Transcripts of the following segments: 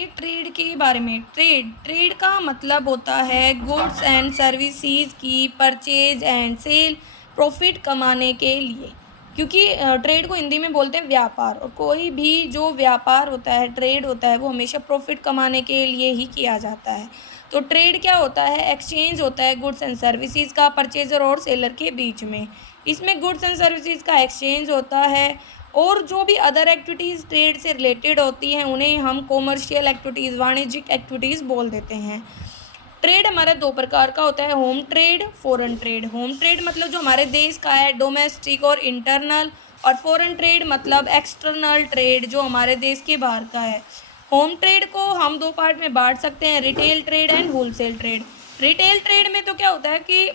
ये ट्रेड के बारे में। ट्रेड ट्रेड का मतलब होता है गुड्स एंड सर्विसेज की परचेज एंड सेल, प्रॉफिट कमाने के लिए। क्योंकि ट्रेड को हिंदी में बोलते हैं व्यापार, और कोई भी जो व्यापार होता है, ट्रेड होता है, वो हमेशा प्रॉफिट कमाने के लिए ही किया जाता है। तो ट्रेड क्या होता है? एक्सचेंज होता है गुड्स एंड सर्विसेज का परचेजर और सेलर के बीच में। इसमें गुड्स एंड सर्विसेज का एक्सचेंज होता है, और जो भी अदर एक्टिविटीज़ ट्रेड से रिलेटेड होती हैं उन्हें हम कॉमर्शियल एक्टिविटीज़, वाणिज्यिक एक्टिविटीज़ बोल देते हैं। ट्रेड हमारा दो प्रकार का होता है, home trade, foreign trade. Home trade मतलब जो हमारे देश का है, डोमेस्टिक और इंटरनल, और फॉरेन ट्रेड मतलब एक्सटर्नल ट्रेड, जो हमारे देश के बाहर का है। होम ट्रेड को हम दो पार्ट में बांट सकते हैं, retail trade and wholesale trade. Retail trade में तो क्या होता है कि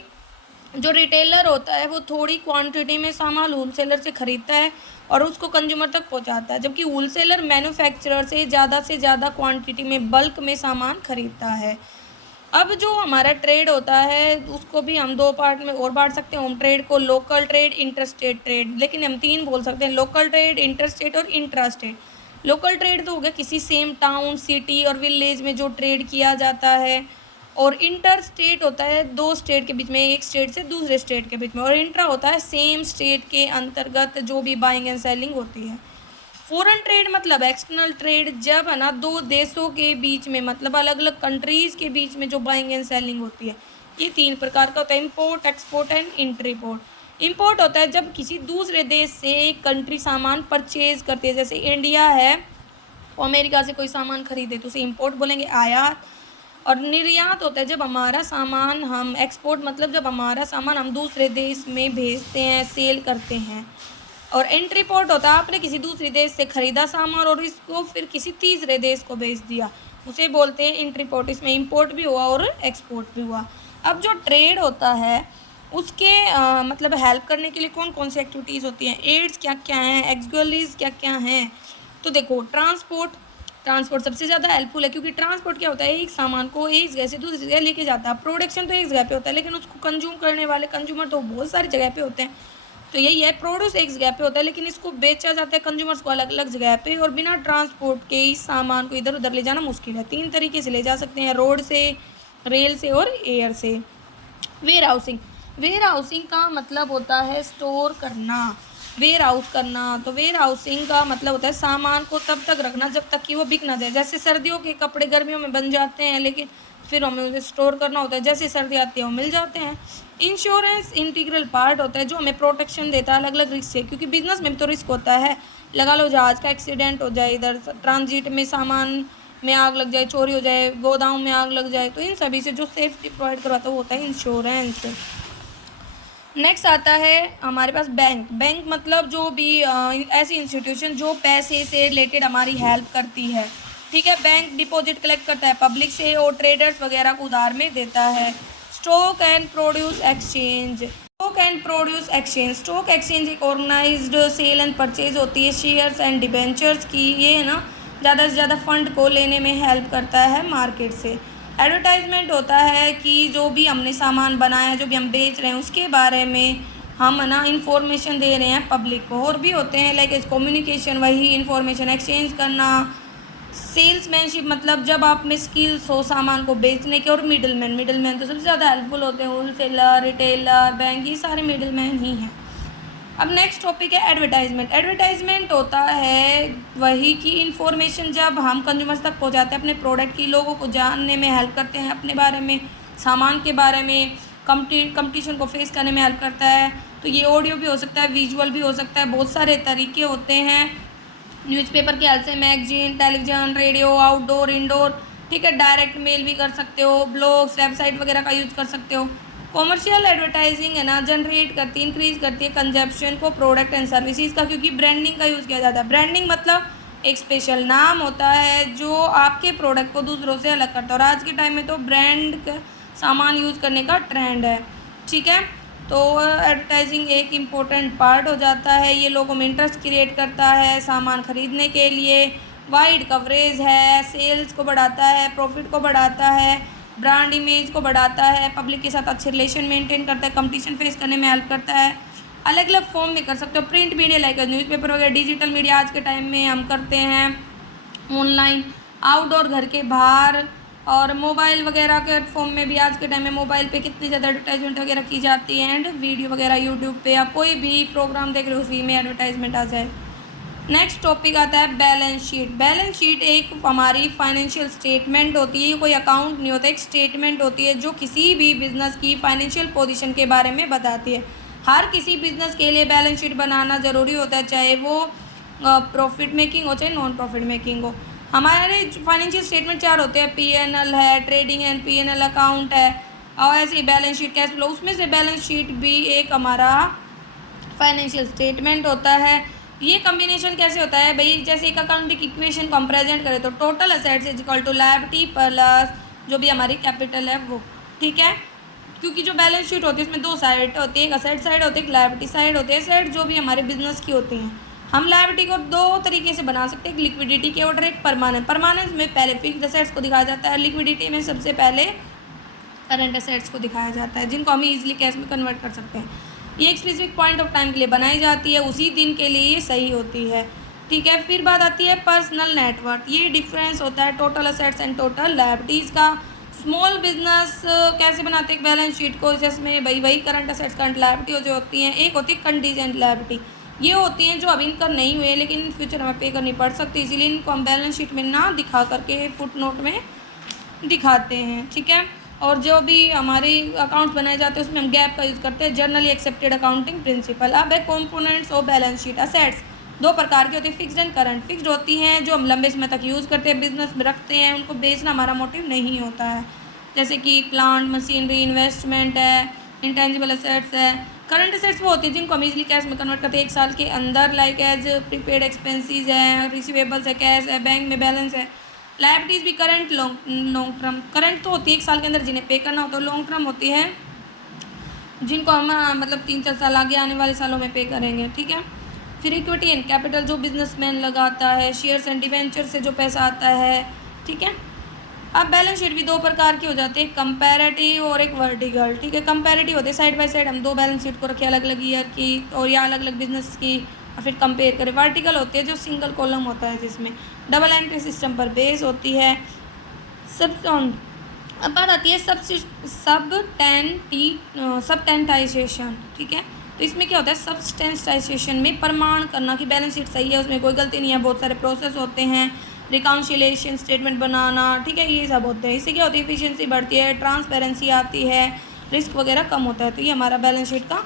जो रिटेलर होता है वो थोड़ी क्वांटिटी में सामान होलसेलर से ख़रीदता है और उसको कंज्यूमर तक पहुंचाता है, जबकि होलसेलर मैन्युफैक्चरर से ज़्यादा क्वांटिटी में बल्क में सामान खरीदता है। अब जो हमारा ट्रेड होता है उसको भी हम दो पार्ट में और बांट सकते हैं, होम ट्रेड को लोकल ट्रेड, इंटरस्टेट ट्रेड, लेकिन हम तीन बोल सकते हैं, लोकल ट्रेड, इंटरस्टेट और इंट्रास्टेट। लोकल ट्रेड तो हो गया किसी सेम टाउन, सिटी और विलेज में जो ट्रेड किया जाता है, और इंटर स्टेट होता है दो स्टेट के बीच में, एक स्टेट से दूसरे स्टेट के बीच में, और इंट्रा होता है सेम स्टेट के अंतर्गत जो भी बाइंग एंड सेलिंग होती है। फॉरेन ट्रेड मतलब एक्सटर्नल ट्रेड, जब है ना दो देशों के बीच में, मतलब अलग अलग कंट्रीज़ के बीच में जो बाइंग एंड सेलिंग होती है। ये तीन प्रकार का होता है, इम्पोर्ट, एक्सपोर्ट एंड इंट्रीपोर्ट। इम्पोर्ट होता है जब किसी दूसरे देश से एक कंट्री सामान परचेज करती है, जैसे इंडिया है वो अमेरिका से कोई सामान खरीदे तो उसे इम्पोर्ट बोलेंगे, आयात। और निर्यात होता है जब हमारा सामान, हम एक्सपोर्ट मतलब जब हमारा सामान हम दूसरे देश में भेजते हैं, सेल करते हैं। और एंट्री पोर्ट होता है आपने किसी दूसरे देश से ख़रीदा सामान और इसको फिर किसी तीसरे देश को भेज दिया, उसे बोलते हैं एंट्री पोर्ट। इसमें इंपोर्ट भी हुआ और एक्सपोर्ट भी हुआ। अब जो ट्रेड होता है उसके मतलब हेल्प करने के लिए कौन कौन सी एक्टिविटीज़ होती हैं, एड्स क्या क्या हैं, एक्सगुअलीज क्या क्या हैं। तो देखो, ट्रांसपोर्ट सबसे ज़्यादा हेल्पफुल है, क्योंकि ट्रांसपोर्ट क्या होता है, एक सामान को एक जगह से दूसरी जगह लेके जाता है। प्रोडक्शन तो एक जगह पे होता है, लेकिन उसको कंज्यूम करने वाले कंज्यूमर तो बहुत सारी जगह पे होते हैं। तो यही है, प्रोड्यूस एक जगह पे होता है लेकिन इसको बेचा जाता है कंज्यूमर्स को अलग अलग जगह पे, और बिना ट्रांसपोर्ट के इस सामान को इधर उधर ले जाना मुश्किल है। तीन तरीके से ले जा सकते हैं, रोड से, रेल से और एयर से। वेयर हाउसिंग, वेयर हाउसिंग का मतलब होता है स्टोर करना, वेयर हाउस करना। तो वेयर हाउसिंग का मतलब होता है सामान को तब तक रखना जब तक कि वो बिक ना जाए। जैसे सर्दियों के कपड़े गर्मियों में बन जाते हैं, लेकिन फिर हमें उसे स्टोर करना होता है, जैसे सर्दी आती है वो मिल जाते हैं। इंश्योरेंस इंटीग्रल पार्ट होता है जो हमें प्रोटेक्शन देता है अलग अलग रिस्क से, क्योंकि बिजनेस में भी तो रिस्क होता है। लगा लो जहाज़ का एक्सीडेंट हो जाए, इधर ट्रांजिट में सामान में आग लग जाए, चोरी हो जाए, गोदाम में आग लग जाए, तो इन सभी से जो सेफ्टी प्रोवाइड करवाता है वो होता है इंश्योरेंस। नेक्स्ट आता है हमारे पास बैंक। बैंक मतलब जो भी ऐसी इंस्टीट्यूशन जो पैसे से रिलेटेड हमारी हेल्प करती है, ठीक है। बैंक डिपॉजिट कलेक्ट करता है पब्लिक से और ट्रेडर्स वगैरह को उधार में देता है। Stock and produce exchange, stock and produce exchange, stock exchange एक ऑर्गेनाइज्ड सेल एंड परचेज होती है शेयर्स एंड डिबेंचर्स की। ये है ना ज़्यादा से ज़्यादा फंड को लेने में हेल्प करता है मार्केट से। एडवर्टाइजमेंट होता है कि जो भी हमने सामान बनाया है, जो भी हम बेच रहे हैं उसके बारे में हम ना इंफॉर्मेशन दे रहे हैं पब्लिक को। और भी होते हैं लाइक एज कम्युनिकेशन, वही इंफॉर्मेशन एक्सचेंज करना। सेल्समैनशिप मतलब जब आप में स्किल्स हो सामान को बेचने के। और मिडलमैन तो सबसे ज़्यादा हेल्पफुल होते हैं, होलसेलर, रिटेलर, बैंक, ये सारे मिडलमैन ही हैं। अब नेक्स्ट टॉपिक है एडवर्टाइजमेंट। एडवर्टाइजमेंट होता है वही की इन्फॉर्मेशन जब हम कंज्यूमर्स तक पहुंचाते हैं अपने प्रोडक्ट की, लोगों को जानने में हेल्प करते हैं अपने बारे में, सामान के बारे में, कंपटीशन को फेस करने में हेल्प करता है। तो ये ऑडियो भी हो सकता है, विजुअल भी हो सकता है, बहुत सारे तरीके होते हैं। न्यूज़पेपर के हेल्प से, magazine, television, radio, outdoor, indoor, ठीक है। डायरेक्ट मेल भी कर सकते हो, ब्लॉग्स, वेबसाइट वगैरह का यूज़ कर सकते हो। कॉमर्शियल एडवर्टाइजिंग है ना जनरेट करती है, इंक्रीज करती है कंजप्शन को प्रोडक्ट एंड सर्विसेज का, क्योंकि ब्रांडिंग का यूज़ किया जाता है। ब्रांडिंग मतलब एक स्पेशल नाम होता है जो आपके प्रोडक्ट को दूसरों से अलग करता है, और आज के टाइम में तो ब्रांड का सामान यूज़ करने का ट्रेंड है, ठीक है। तो एडवर्टाइजिंग एक इम्पोर्टेंट पार्ट हो जाता है, ये लोगों में इंटरेस्ट क्रिएट करता है सामान खरीदने के लिए। वाइड कवरेज है, सेल्स को बढ़ाता है, प्रॉफिट को बढ़ाता है, ब्रांड इमेज को बढ़ाता है, पब्लिक के साथ अच्छे रिलेशन मेंटेन करता है, कंपटीशन फेस करने में हेल्प करता है। अलग अलग फॉर्म में कर सकते हो, प्रिंट मीडिया लाइक न्यूज़पेपर वगैरह, डिजिटल मीडिया आज के टाइम में हम करते हैं ऑनलाइन। आउटडोर घर के बाहर, और मोबाइल वगैरह के फॉर्म में भी आज के टाइम में मोबाइल पे कितनी ज़्यादा एडवर्टाइजमेंट वगैरह की जाती है, एंड वीडियो वगैरह यूट्यूब पे आप कोई भी प्रोग्राम देख रहे हो उसी में एडवर्टाइजमेंट आ जाए। नेक्स्ट टॉपिक आता है बैलेंस शीट। बैलेंस शीट एक हमारी फाइनेंशियल स्टेटमेंट होती है, ये कोई अकाउंट नहीं होता, एक स्टेटमेंट होती है जो किसी भी बिजनेस की फाइनेंशियल पोजीशन के बारे में बताती है। हर किसी बिजनेस के लिए बैलेंस शीट बनाना ज़रूरी होता है, चाहे वो प्रॉफिट मेकिंग हो चाहे नॉन प्रॉफिट मेकिंग हो। हमारे फाइनेंशियल स्टेटमेंट चार होते हैं, P&L है, ट्रेडिंग एंड P&L अकाउंट है, और ऐसे ही बैलेंस शीट, कैश फ्लो, उसमें से बैलेंस शीट भी एक हमारा फाइनेंशियल स्टेटमेंट होता है। ये कम्बिनेशन कैसे होता है भाई, जैसे एक अकाउंटिंग इक्वेशन को हम प्रेजेंट करें तो total assets is equal to liability plus जो भी हमारी कैपिटल है वो, ठीक है। क्योंकि जो बैलेंस शीट होती है उसमें दो साइड होती है, एक असेट साइड होती है, एक लायबिलिटी साइड होती है। असेट जो भी हमारे बिजनेस की होती हैं, हम लायबिलिटी को दो तरीके से बना सकते हैं, एक लिक्विडिटी के ऑर्डर, एक परमानेंट। परमानेंट में पहले फिक्स्ड असेट्स को दिखाया जाता है, लिक्विडिटी में सबसे पहले करंट असेट्स को दिखाया जाता है, जिनको हम इजीली कैश में कन्वर्ट कर सकते हैं। ये एक स्पेसिफिक पॉइंट ऑफ टाइम के लिए बनाई जाती है, उसी दिन के लिए ये सही होती है, ठीक है। फिर बात आती है पर्सनल नेटवर्थ। ये डिफरेंस होता है total assets and total liabilities का। स्मॉल बिजनेस कैसे बनाते हैं बैलेंस शीट को, जिसमें वही करंट असेट्स करंट लायबिलिटी जो होती हैं, एक होती है कंटीजेंट लायबिलिटी, ये होती हैं जो अभी इनकम नहीं हुए लेकिन इन फ्यूचर हमें पे करनी पड़ सकती है, इसीलिए इनको हम बैलेंस शीट में ना दिखा करके फुट नोट में दिखाते हैं, ठीक है। और जो भी हमारे अकाउंट्स बनाए जाते हैं उसमें हम गैप का यूज़ करते हैं, जनरली एक्सेप्टेड अकाउंटिंग प्रिंसिपल। अब है components of balance sheet. Assets दो प्रकार की होती है, फिक्स्ड एंड करंट। फिक्स्ड होती हैं जो हम लंबे समय तक यूज़ करते हैं, बिजनेस में रखते हैं, उनको बेचना हमारा मोटिव नहीं होता है, जैसे कि प्लांट मशीनरी, इन्वेस्टमेंट है, इंटेंजिबल असेट्स है। करंट असेट्स वो होती है जिनको हम इजीली कैश में कन्वर्ट करते हैं एक साल के अंदर, लाइक एज प्रीपेड एक्सपेंसेस है, रिसीवेबल्स है, कैश है, बैंक में बैलेंस है। लायबिलिटीज़ भी करंट लॉन्ग टर्म। करंट तो होती है एक साल के अंदर जिन्हें पे करना होता है, लॉन्ग टर्म होती है जिनको हम मतलब 3-4 साल आगे आने वाले सालों में पे करेंगे, ठीक है। फिर इक्विटी एंड कैपिटल जो बिजनेसमैन लगाता है, शेयर्स एंड डिवेंचर से जो पैसा आता है, ठीक है। अब बैलेंस शीट भी दो प्रकार की हो जाती है, कंपैरेटिव और एक वर्टिकल, ठीक है। कंपैरेटिव होते हैं साइड बाय साइड हम दो बैलेंस शीट को रखें अलग अलग ईयर की और या अलग अलग बिजनेस की और फिर कंपेयर करें। वर्टिकल होती है जो सिंगल कॉलम होता है जिसमें डबल एंट्री सिस्टम पर बेस होती है। अब बात आती है सबटेंटाइजेशन, ठीक है। तो इसमें क्या होता है, सबस्टेंटाइजेशन में प्रमाण करना कि बैलेंस शीट सही है, उसमें कोई गलती नहीं है, बहुत सारे प्रोसेस होते हैं, रिकाउंसिलेशन स्टेटमेंट बनाना, ठीक है, ये सब होते हैं। इससे क्या होती है, एफिशिएंसी बढ़ती है, ट्रांसपेरेंसी आती है, रिस्क वगैरह कम होता है। तो ये हमारा बैलेंस शीट का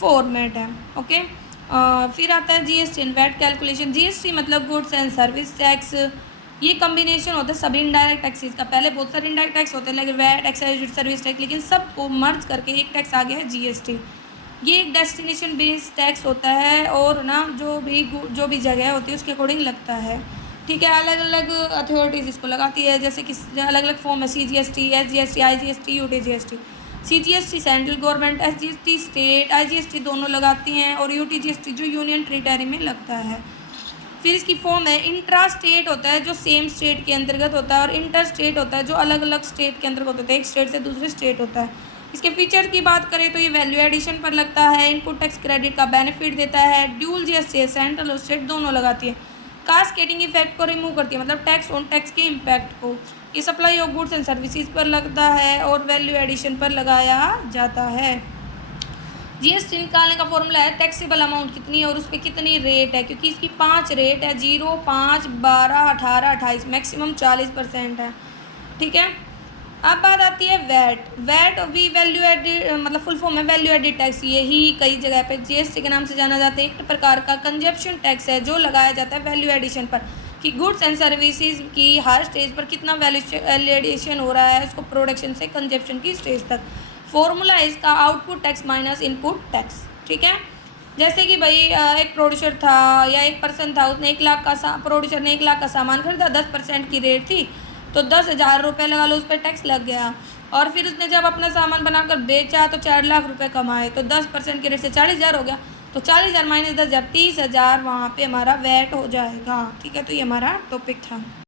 फॉर्मेट है, ओके। फिर आता है GST and VAT calculation. GST मतलब गुड्स एंड सर्विस टैक्स। ये कम्बिनेशन होता है सभी इनडायरेक्ट टैक्सेस का। पहले बहुत सारे इनडायरेक्ट टैक्स होते हैं like VAT, excise, service tax, लेकिन सबको मर्ज करके एक टैक्स आ गया है जीएसटी। ये एक डेस्टिनेशन बेस्ड टैक्स होता है और ना जो भी जगह होती है उसके अकॉर्डिंग लगता है, ठीक है। अलग अलग अथॉरिटीज़ इसको लगाती है, जैसे कि अलग अलग फॉर्म है, CGST, SGST, IGST, UTGST। CGST central government, SGST state, IGST दोनों लगाती हैं और UTGST जो यूनियन टेरिटरी में लगता है। फिर इसकी फॉर्म है, इंट्रा स्टेट होता है जो सेम स्टेट के अंतर्गत होता है और इंटर स्टेट होता है जो अलग अलग स्टेट के अंतर्गत होता है, एक स्टेट से दूसरे स्टेट होता है। इसके फीचर की बात करें तो ये वैल्यू एडिशन पर लगता है, इनपुट टैक्स क्रेडिट का बेनिफिट देता है, ड्यूल GST सेंट्रल और स्टेट दोनों लगाती है, कास्केडिंग इफेक्ट को रिमूव करती है मतलब टैक्स ऑन टैक्स के इम्पैक्ट को। ये supply of goods and services पर लगता है और वैल्यू एडिशन पर लगाया जाता है। जीएसटी निकालने का फॉर्मूला है टैक्सेबल अमाउंट कितनी है और उस पर कितनी रेट है, क्योंकि इसकी 5 रेट है, 0, 5, 12, 18, 28, मैक्सिमम 40% है, ठीक है। अब बात आती है वैट। वैट भी वैल्यू एडिड मतलब फुल फॉर्म है वैल्यू एडिड टैक्स। यही कई जगह पे जीएसटी के नाम से जाना जाता है। एक प्रकार का कंजप्शन टैक्स है जो लगाया जाता है वैल्यू एडिशन पर, कि गुड्स एंड सर्विसेज की हर स्टेज पर कितना वैल्यू एडिशन हो रहा है उसको प्रोडक्शन से कंजप्शन की स्टेज तक। फॉर्मूला है इसका output tax minus input tax, ठीक है। जैसे कि भाई एक प्रोड्यूसर था या एक पर्सन था, उसने 1 लाख का प्रोड्यूसर ने 1 लाख का सामान खरीदा, 10% की रेट थी तो 10,000 रुपये लगा लो उस पर टैक्स लग गया। और फिर उसने जब अपना सामान बनाकर बेचा तो 4 लाख रुपए कमाए तो 10% की रेट से 40,000 हो गया, तो 40,000 माइनस 10,000 30,000 वहाँ पे हमारा वैट हो जाएगा, ठीक है। तो ये हमारा टॉपिक था।